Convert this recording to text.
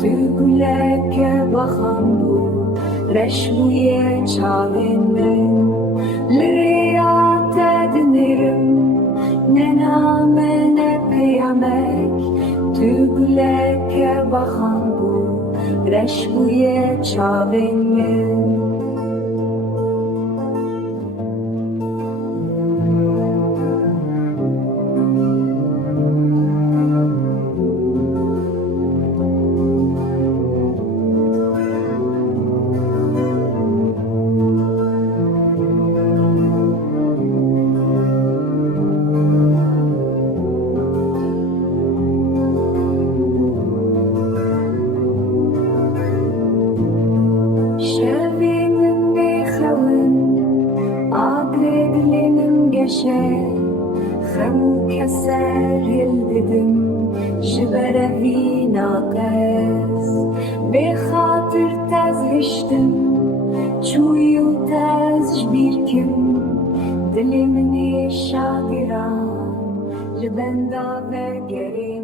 Tügüleke bakan bu reşmuye çavinin Liriyat edinirim ne name ne kıyamek Tügüleke bakan bu reşmuye çavinin Şevinin beyxevin Adredlinin geçe Xemu keser yıldidim Jiberevi naqez Bexatır tezhiştim Çuyu tez jbirkim Dilimni şagiran Libenda ve gerim